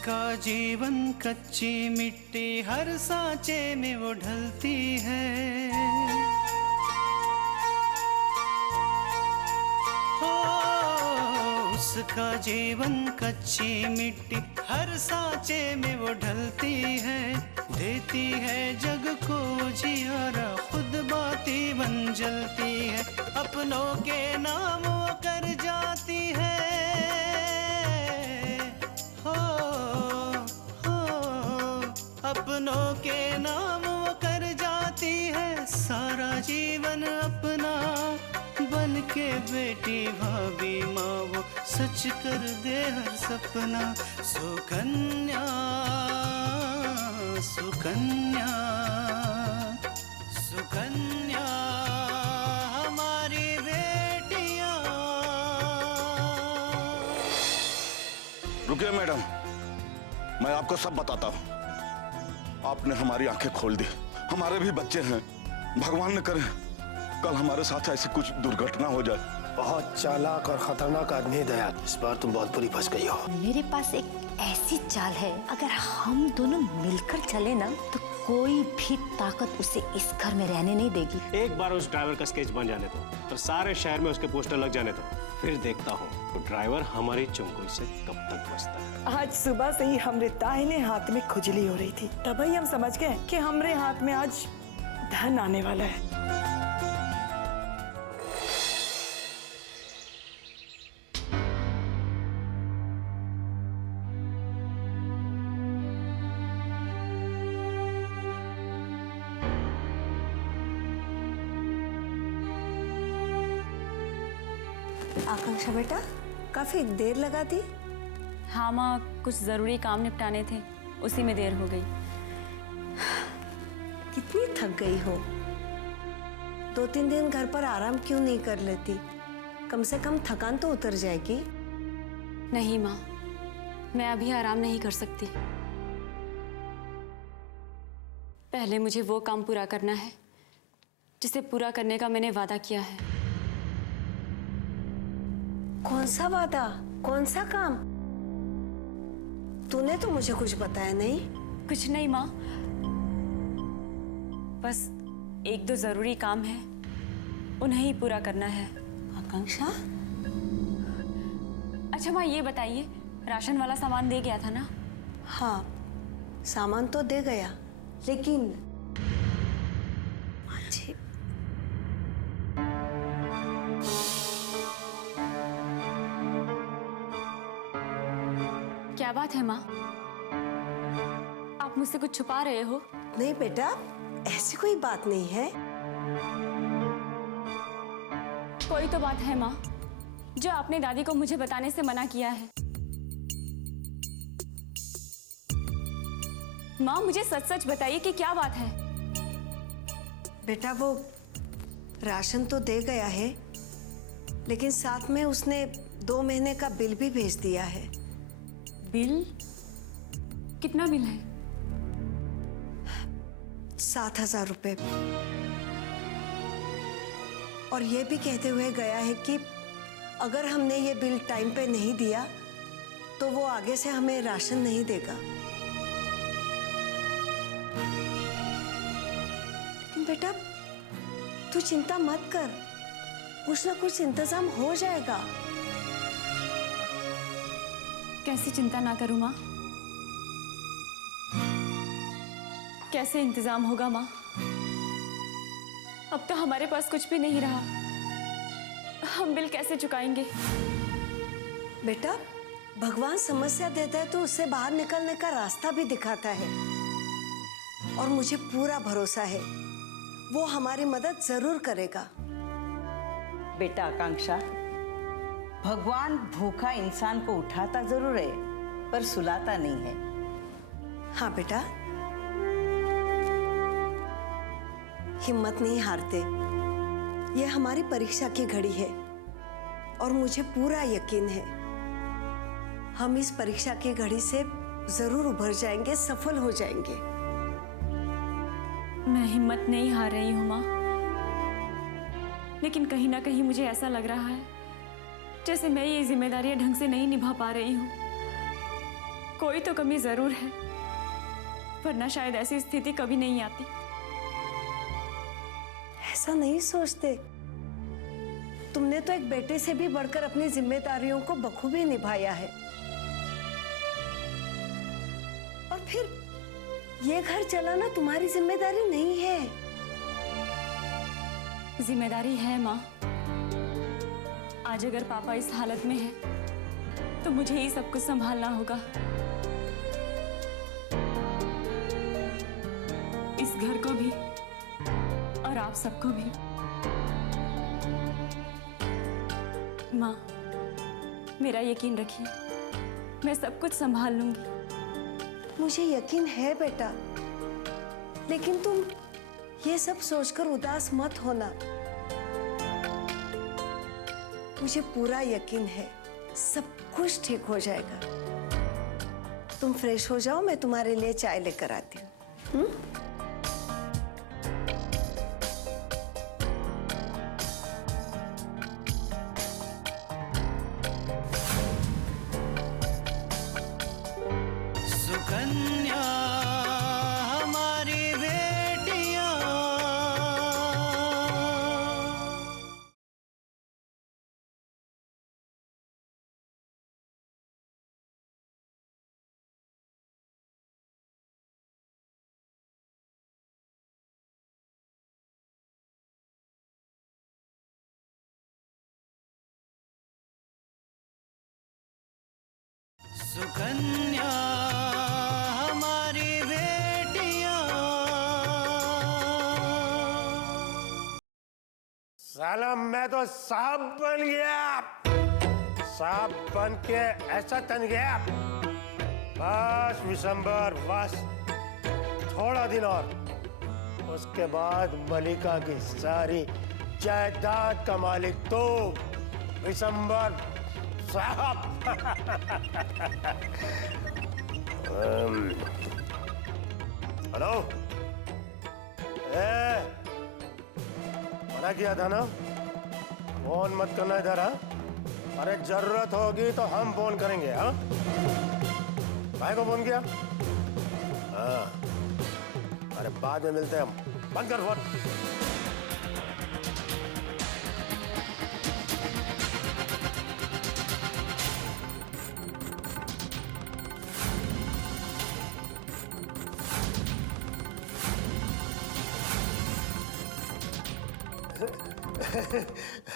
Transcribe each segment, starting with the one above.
उसका जीवन कच्ची मिट्टी हर सांचे में वो ढलती है। हो उसका जीवन कच्ची मिट्टी हर सांचे में वो ढलती है। देती है जग को जियारा, खुद बाती बन जलती है। अपनों के नाम वो कर जाती है। हो अपनों के नाम वो कर जाती है। सारा जीवन अपना बन के बेटी भाभी माँ वो सच कर दे हर सपना। सुकन्या सुकन्या सुकन्या हमारी बेटियां। रुकिए मैडम, मैं आपको सब बताता हूँ। आपने हमारी आंखें खोल दी। हमारे भी बच्चे हैं। भगवान न करे कल हमारे साथ ऐसी कुछ दुर्घटना हो जाए। बहुत चालाक और खतरनाक आदमी है दया, इस बार तुम बहुत बुरी फंस गई हो। मेरे पास एक ऐसी चाल है, अगर हम दोनों मिलकर चले ना तो कोई भी ताकत उसे इस घर में रहने नहीं देगी। एक बार उस ड्राइवर का स्केच बन जाने दो और सारे शहर में उसके पोस्टर लग जाने दो, फिर देखता हूँ तो ड्राइवर हमारी चुंगली से कब तक बचता है। आज सुबह से ही हमरे दाहिने हाथ में खुजली हो रही थी, तभी हम समझ गए कि हमरे हाथ में आज धन आने वाला है। आकांक्षा बेटा, काफी देर लगा दी। हाँ माँ, कुछ जरूरी काम निपटाने थे, उसी में देर हो गई। कितनी थक गई हो, 2-3 दिन घर पर आराम क्यों नहीं कर लेती? कम से कम थकान तो उतर जाएगी। नहीं माँ, मैं अभी आराम नहीं कर सकती। पहले मुझे वो काम पूरा करना है जिसे पूरा करने का मैंने वादा किया है। कौन सा वादा, कौन सा काम? तूने तो मुझे कुछ बताया नहीं। कुछ नहीं माँ, बस 1-2 जरूरी काम है, उन्हें ही पूरा करना है। आकांक्षा, अच्छा माँ, ये बताइए, राशन वाला सामान दे गया था ना? हाँ, सामान तो दे गया, लेकिन मुझे क्या बात है माँ, आप मुझसे कुछ छुपा रहे हो? नहीं बेटा, ऐसी कोई बात नहीं है। कोई तो बात है माँ, जो आपने दादी को मुझे बताने से मना किया है। माँ, मुझे सच सच बताइए कि क्या बात है। बेटा, वो राशन तो दे गया है, लेकिन साथ में उसने 2 महीने का बिल भी भेज दिया है। बिल? कितना बिल है? 7,000 रुपए। और ये भी कहते हुए गया है कि अगर हमने ये बिल टाइम पे नहीं दिया तो वो आगे से हमें राशन नहीं देगा। लेकिन बेटा, तू चिंता मत कर, कुछ ना कुछ इंतजाम हो जाएगा। कैसे चिंता ना करूं माँ? कैसे इंतजाम होगा माँ? अब तो हमारे पास कुछ भी नहीं रहा, हम बिल कैसे चुकाएंगे? बेटा, भगवान समस्या देता है तो उससे बाहर निकलने का रास्ता भी दिखाता है, और मुझे पूरा भरोसा है वो हमारी मदद जरूर करेगा। बेटा आकांक्षा, भगवान भूखा इंसान को उठाता जरूर है पर सुलाता नहीं है। हाँ बेटा, हिम्मत नहीं हारते। ये हमारी परीक्षा की घड़ी है और मुझे पूरा यकीन है हम इस परीक्षा की घड़ी से जरूर उभर जाएंगे, सफल हो जाएंगे। मैं हिम्मत नहीं हार रही हूँ माँ, लेकिन कहीं ना कहीं मुझे ऐसा लग रहा है जैसे मैं ये जिम्मेदारियां ढंग से नहीं निभा पा रही हूँ। कोई तो कमी जरूर है, वरना शायद ऐसी स्थिति कभी नहीं आती। ऐसा नहीं सोचते। तुमने तो एक बेटे से भी बढ़कर अपनी जिम्मेदारियों को बखूबी निभाया है। और फिर ये घर चलाना तुम्हारी जिम्मेदारी नहीं है। जिम्मेदारी है माँ। आज अगर पापा इस हालत में है तो मुझे ही सब कुछ संभालना होगा। इस घर को भी और आप सबको भी। माँ, मेरा यकीन रखिए, मैं सब कुछ संभाल लूंगी। मुझे यकीन है बेटा, लेकिन तुम ये सब सोचकर उदास मत होना। मुझे पूरा यकीन है सब कुछ ठीक हो जाएगा। तुम फ्रेश हो जाओ, मैं तुम्हारे लिए चाय लेकर आती हूँ। सुकन्या हमारी बेटियां। सुकन्या हमारी बेटियां। साला मैं तो सांप बन गया। सांप बन के ऐसा तन गया। बस विशंबर, बस थोड़ा दिन और, उसके बाद मलिका की सारी जायदाद का मालिक तो विशंबर साहब। हेलो, मना किया था ना, फोन मत करना इधर। हाँ, अरे जरूरत होगी तो हम फोन करेंगे। हाँ, भाई को फोन किया? हाँ, अरे बाद में मिलते हैं हम। बंद कर फोन।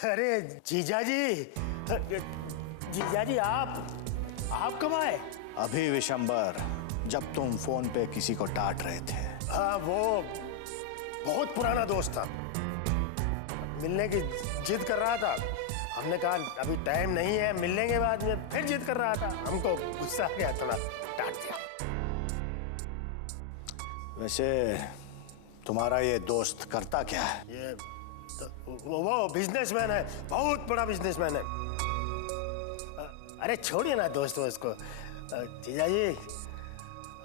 अरे जीजाजी, जीजाजी आप कब आए? अभी विशंबर, जब तुम फोन पे किसी को डांट रहे थे। हाँ, वो बहुत पुराना दोस्त था, मिलने की जिद कर रहा था। हमने कहा अभी टाइम नहीं है, मिल लेंगे बाद में। फिर जिद कर रहा था, हमको गुस्सा आ गया, थोड़ा डांट दिया। वैसे तुम्हारा ये दोस्त करता क्या है? ये वो बिजनेसमैन है, बहुत बड़ा बिजनेसमैन है। अरे छोड़िए ना दोस्त उसको। जीजाजी,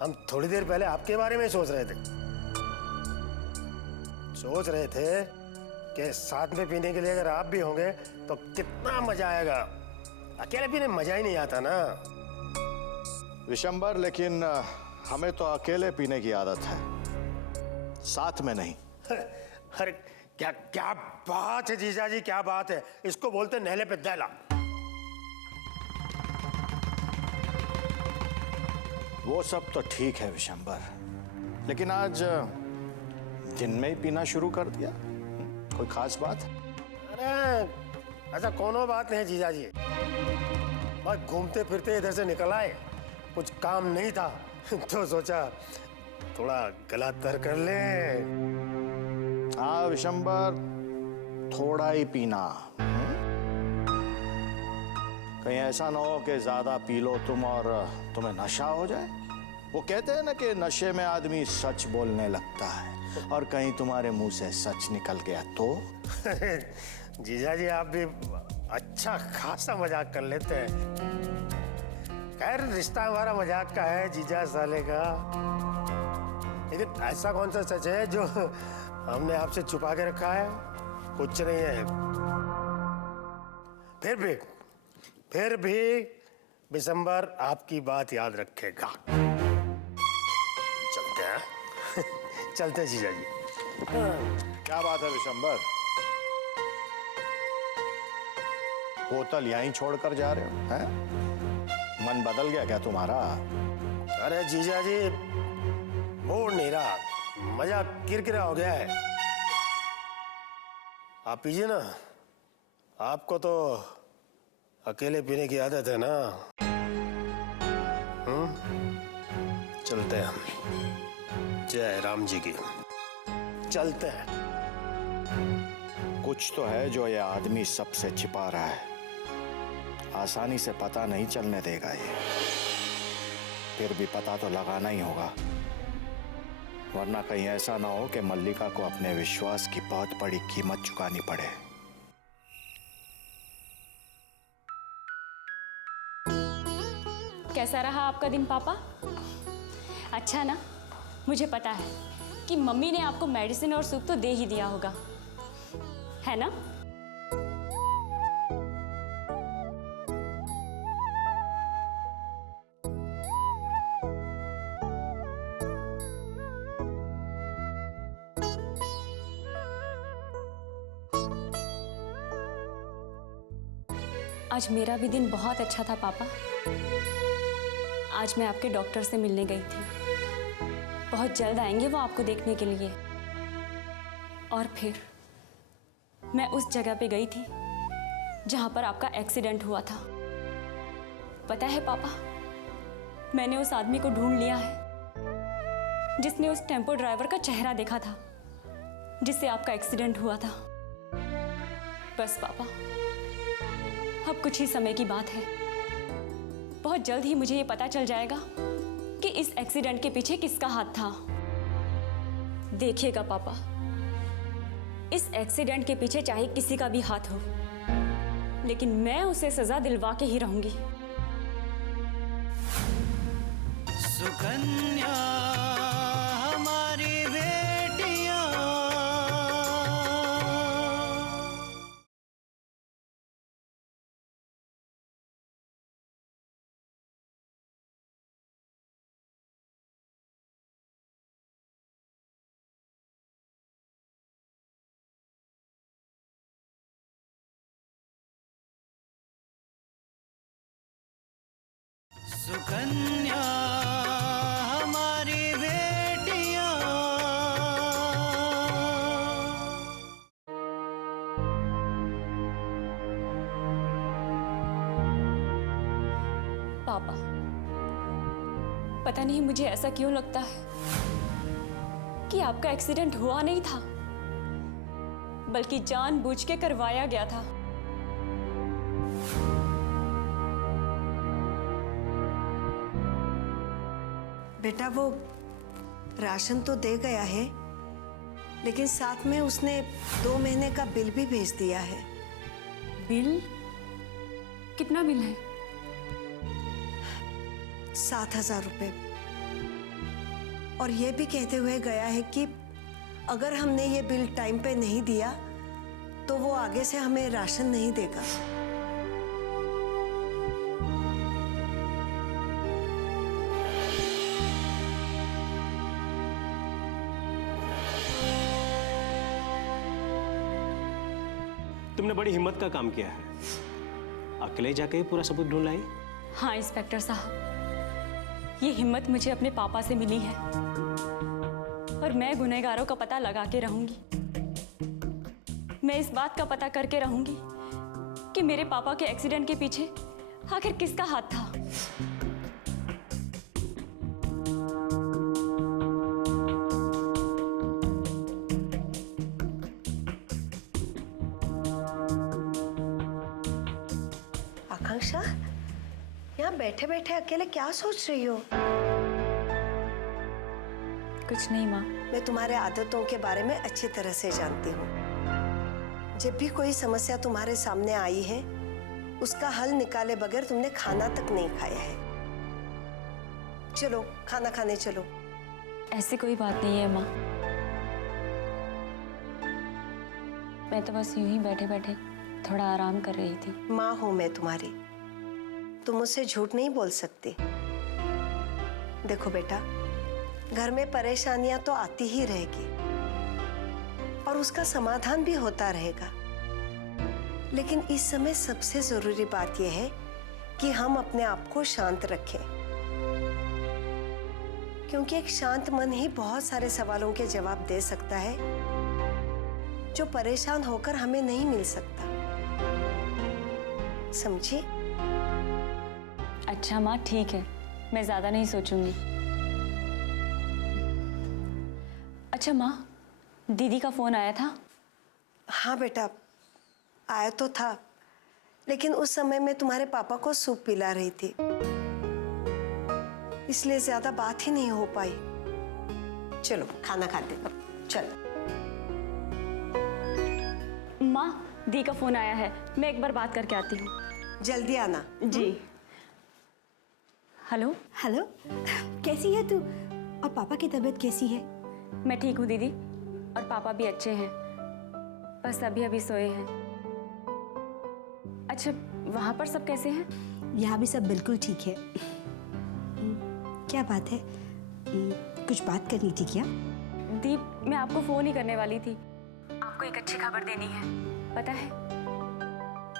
हम थोड़ी देर पहले आपके बारे में सोच रहे थे कि साथ में पीने के लिए अगर आप भी होंगे तो कितना मजा आएगा। अकेले पीने में मजा ही नहीं आता ना विशंबर, लेकिन हमें तो अकेले पीने की आदत है, साथ में नहीं। अरे क्या क्या बात है जीजाजी, क्या बात है। इसको बोलते नहले पे दहला। वो सब तो ठीक है विशंबर, लेकिन आज दिन में ही पीना शुरू कर दिया, कोई खास बात? अरे ऐसा कोनो बात नहीं जीजाजी, बस घूमते फिरते इधर से निकल आए, कुछ काम नहीं था तो सोचा थोड़ा गला तर कर ले। हाँ विशंबर, थोड़ा ही पीना। कहीं ऐसा ना हो कि ज्यादा पी लो तुम और तुम्हें नशा हो जाए। वो कहते हैं ना कि नशे में आदमी सच बोलने लगता है, और कहीं तुम्हारे मुंह से सच निकल गया तो? जीजाजी, आप भी अच्छा खासा मजाक कर लेते हैं। खैर, रिश्ता हमारा मजाक का है जीजा साले का, लेकिन ऐसा कौन सा सच है जो हमने आपसे छुपा के रखा है? कुछ नहीं है। फिर भी बिशंबर आपकी बात याद रखेगा। चलते हैं। चलते हैं जीजा जी। क्या बात है विशंबर, बोतल यहीं छोड़कर जा रहे हो हैं? मन बदल गया क्या तुम्हारा? अरे जीजा जी, मूड नहीं रहा, मजा किरकिरा हो गया है। आप पीजिए ना, आपको तो अकेले पीने की आदत है ना। चलते हैं हम। जय राम जी की। चलते हैं। कुछ तो है जो ये आदमी सबसे छिपा रहा है, आसानी से पता नहीं चलने देगा ये। फिर भी पता तो लगाना ही होगा, वरना कहीं ऐसा ना हो कि मल्लिका को अपने विश्वास की बहुत बड़ी कीमत चुकानी पड़े। कैसा रहा आपका दिन पापा? अच्छा ना? मुझे पता है कि मम्मी ने आपको मेडिसिन और सूप तो दे ही दिया होगा, है ना? आज मेरा भी दिन बहुत अच्छा था पापा। आज मैं आपके डॉक्टर से मिलने गई थी। बहुत जल्द आएंगे वो आपको देखने के लिए। और फिर मैं उस जगह पे गई थी जहां पर आपका एक्सीडेंट हुआ था। पता है पापा, मैंने उस आदमी को ढूंढ लिया है जिसने उस टेम्पो ड्राइवर का चेहरा देखा था जिससे आपका एक्सीडेंट हुआ था। बस पापा, अब कुछ ही समय की बात है। बहुत जल्द ही मुझे ये पता चल जाएगा कि इस एक्सीडेंट के पीछे किसका हाथ था। देखिएगा पापा, इस एक्सीडेंट के पीछे चाहे किसी का भी हाथ हो, लेकिन मैं उसे सजा दिलवा के ही रहूंगी। सुकन्या हमारी बेटियां, सुकन्या हमारी बेटियां। पापा, पता नहीं मुझे ऐसा क्यों लगता है कि आपका एक्सीडेंट हुआ नहीं था, बल्कि जानबूझ के करवाया गया था। बेटा, वो राशन तो दे गया है, लेकिन साथ में उसने 2 महीने का बिल भी भेज दिया है। बिल? कितना बिल है? 7,000 रुपए। और ये भी कहते हुए गया है कि अगर हमने ये बिल टाइम पे नहीं दिया तो वो आगे से हमें राशन नहीं देगा। तुमने बड़ी हिम्मत का काम किया है, अकेले जाके ही पूरा सबूत ढूंढ लाई। हाँ इंस्पेक्टर साहब, ये हिम्मत मुझे अपने पापा से मिली है और मैं गुनहगारों का पता लगा के रहूंगी। मैं इस बात का पता करके रहूंगी कि मेरे पापा के एक्सीडेंट के पीछे आखिर किसका हाथ था। आकांक्षा, यहाँ बैठे बैठे अकेले क्या सोच रही हो? कुछ नहीं माँ। मैं तुम्हारे आदतों के बारे में अच्छी तरह से जानती हूँ। जब भी कोई समस्या तुम्हारे सामने आई है, उसका हल निकाले बगैर तुमने खाना तक नहीं खाया है। चलो खाना खाने चलो। ऐसी कोई बात नहीं है माँ, मैं तो बस यूं ही बैठे बैठे थोड़ा आराम कर रही थी। माँ हूं मैं तुम्हारी, तुम मुझसे झूठ नहीं बोल सकती। देखो बेटा, घर में परेशानियां तो आती ही रहेगी और उसका समाधान भी होता रहेगा, लेकिन इस समय सबसे जरूरी बात यह है कि हम अपने आप को शांत रखें, क्योंकि एक शांत मन ही बहुत सारे सवालों के जवाब दे सकता है जो परेशान होकर हमें नहीं मिल सकता। समझी? अच्छा माँ, ठीक है, मैं ज्यादा नहीं सोचूंगी। अच्छा माँ, दीदी का फोन आया था? हाँ बेटा, आया तो था, लेकिन उस समय मैं तुम्हारे पापा को सूप पिला रही थी, इसलिए ज्यादा बात ही नहीं हो पाई। चलो खाना खाते हैं। चलो। माँ, दी का फोन आया है, मैं एक बार बात करके आती हूँ। जल्दी आना। जी। हेलो। हेलो, कैसी है तू? और पापा की तबीयत कैसी है? मैं ठीक हूँ दीदी, और पापा भी अच्छे हैं, बस अभी अभी सोए हैं। अच्छा, वहाँ पर सब कैसे हैं? यहाँ भी सब बिल्कुल ठीक है। क्या बात है? कुछ बात करनी थी क्या? दीप, मैं आपको फोन ही करने वाली थी, आपको एक अच्छी खबर देनी है। पता है,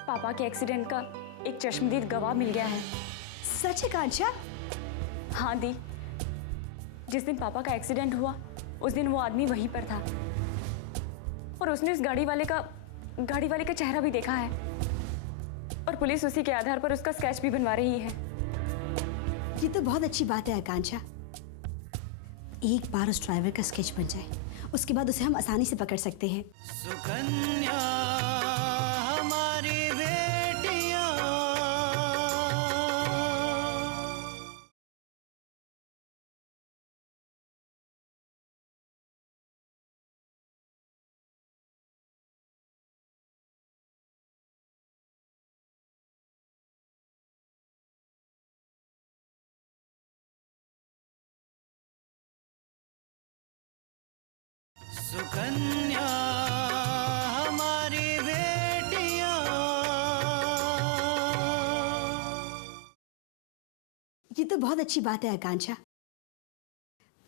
पापा के एक्सीडेंट का एक चश्मदीद गवाह मिल गया है। सच है कांचा? हाँ दी, जिस दिन पापा का एक्सीडेंट हुआ उस दिन वो आदमी वहीं पर था, और उसने उस गाड़ी वाले का चेहरा भी देखा है, और पुलिस उसी के आधार पर उसका स्केच भी बनवा रही है। ये तो बहुत अच्छी बात है आकांक्षा। एक बार उस ड्राइवर का स्केच बन जाए, उसके बाद उसे हम आसानी से पकड़ सकते हैं। सुकन्या हमारी बेटियां। सुकन्या हमारी बेटियां। ये तो बहुत अच्छी बात है आकांक्षा।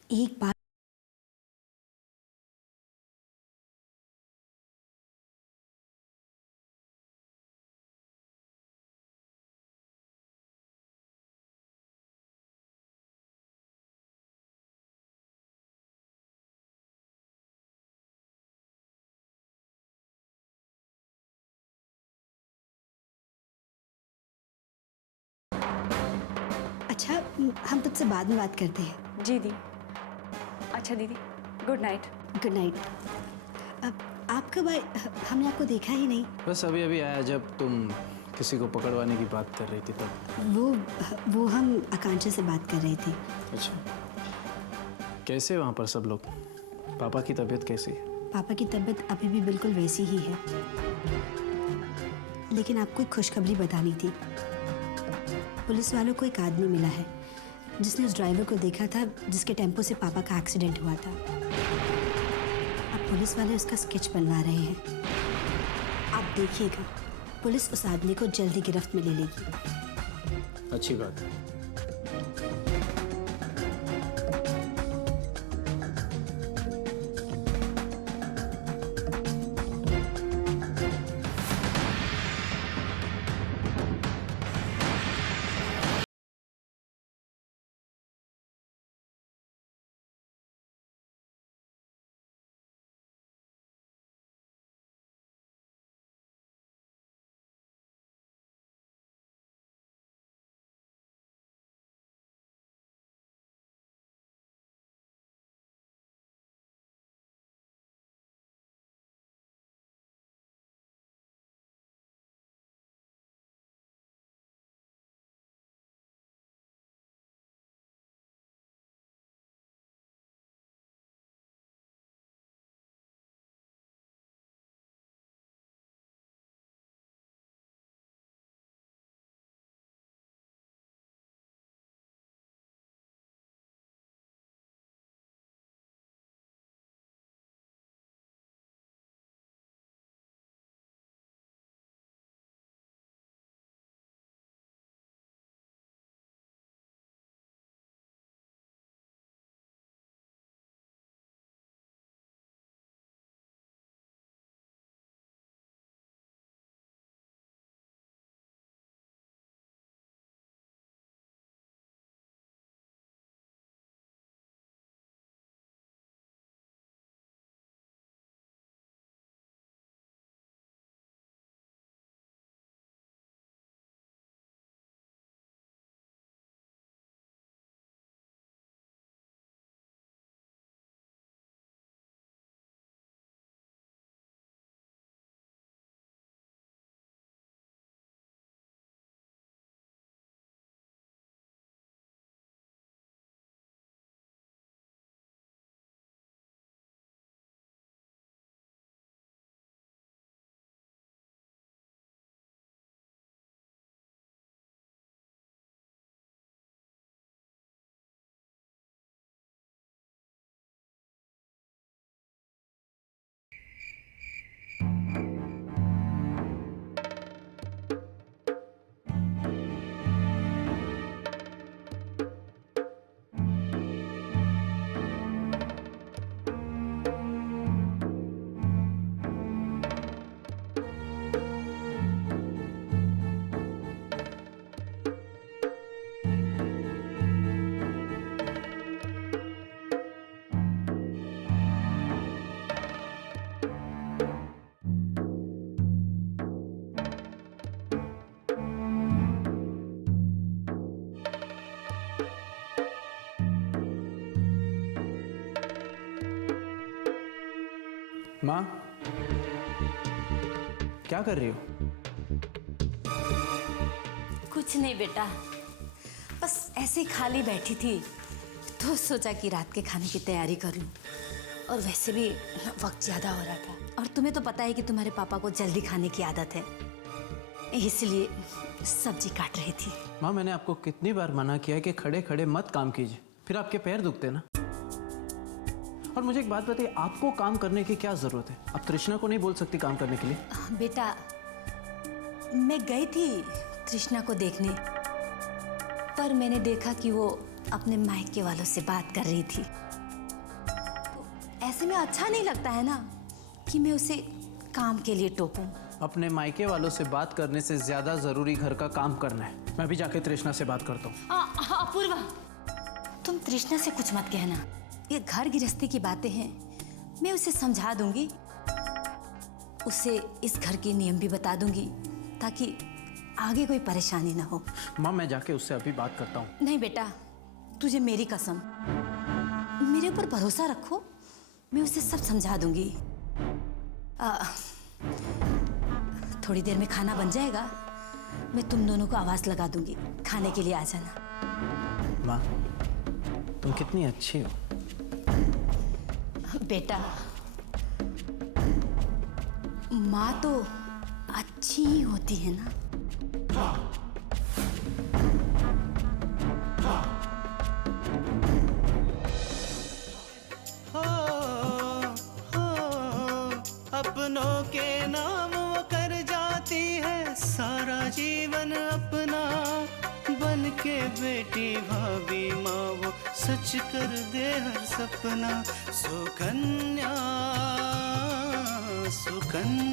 एक बार अच्छा, हम तुझसे बाद में बात करते हैं। जी दी। अच्छा दीदी, गुड नाइट। Good night. अब आप कब आए? हमने आपको देखा ही नहीं। बस अभी अभी आया, जब तुम किसी को पकड़वाने की बात कर रही थी तब। वो हम आकांक्षा से बात कर रहे थे। अच्छा, कैसे वहाँ पर सब लोग? पापा की तबीयत कैसी है? पापा की तबीयत अभी भी बिल्कुल वैसी ही है, लेकिन आपको एक खुशखबरी बतानी थी। पुलिस वालों को एक आदमी मिला है जिसने उस ड्राइवर को देखा था जिसके टेम्पो से पापा का एक्सीडेंट हुआ था। अब पुलिस वाले उसका स्केच बनवा रहे हैं। आप देखिएगा, पुलिस उस आदमी को जल्दी गिरफ्त में ले लेगी। अच्छी बात है। माँ, क्या कर रही हो? कुछ नहीं बेटा, बस ऐसे ही खाली बैठी थी तो सोचा कि रात के खाने की तैयारी कर लूं। और वैसे भी वक्त ज़्यादा हो रहा था, और तुम्हें तो पता है कि तुम्हारे पापा को जल्दी खाने की आदत है, इसलिए सब्जी काट रही थी। माँ, मैंने आपको कितनी बार मना किया है कि खड़े खड़े मत काम कीजिए, फिर आपके पैर दुखते ना। और मुझे एक बात बताइए, आपको काम करने की क्या जरूरत है? आप तृष्णा को नहीं बोल सकती काम करने के लिए? बेटा, मैं गई थी तृष्णा को देखने, पर मैंने देखा कि वो अपने मायके वालों से बात कर रही थी। ऐसे में अच्छा नहीं लगता है ना कि मैं उसे काम के लिए टोकूं। अपने मायके वालों से बात करने से ज्यादा जरूरी घर का काम करना है। मैं भी जाके तृष्णा से बात करता हूँ। अपूर्वा, तुम तृष्णा से कुछ मत कहना, ये घर गृहस्थी की बातें हैं, मैं उसे समझा दूंगी, उसे इस घर के नियम भी बता दूंगी ताकि आगे कोई परेशानी ना हो। माँ, मैं जाके उससे अभी बात करता हूँ। नहीं बेटा, तुझे मेरी कसम, मेरे ऊपर भरोसा रखो, मैं उसे सब समझा दूंगी। थोड़ी देर में खाना बन जाएगा, मैं तुम दोनों को आवाज लगा दूंगी, खाने के लिए आ जाना। माँ, तुम कितनी अच्छी हो। बेटा, माँ तो अच्छी ही होती है ना। अपनों के नाम वो कर जाती है सारा जीवन अपना, बन के बेटी भाभी माँ वो सच कर दे हर सपना। सुकन्या सुकन्या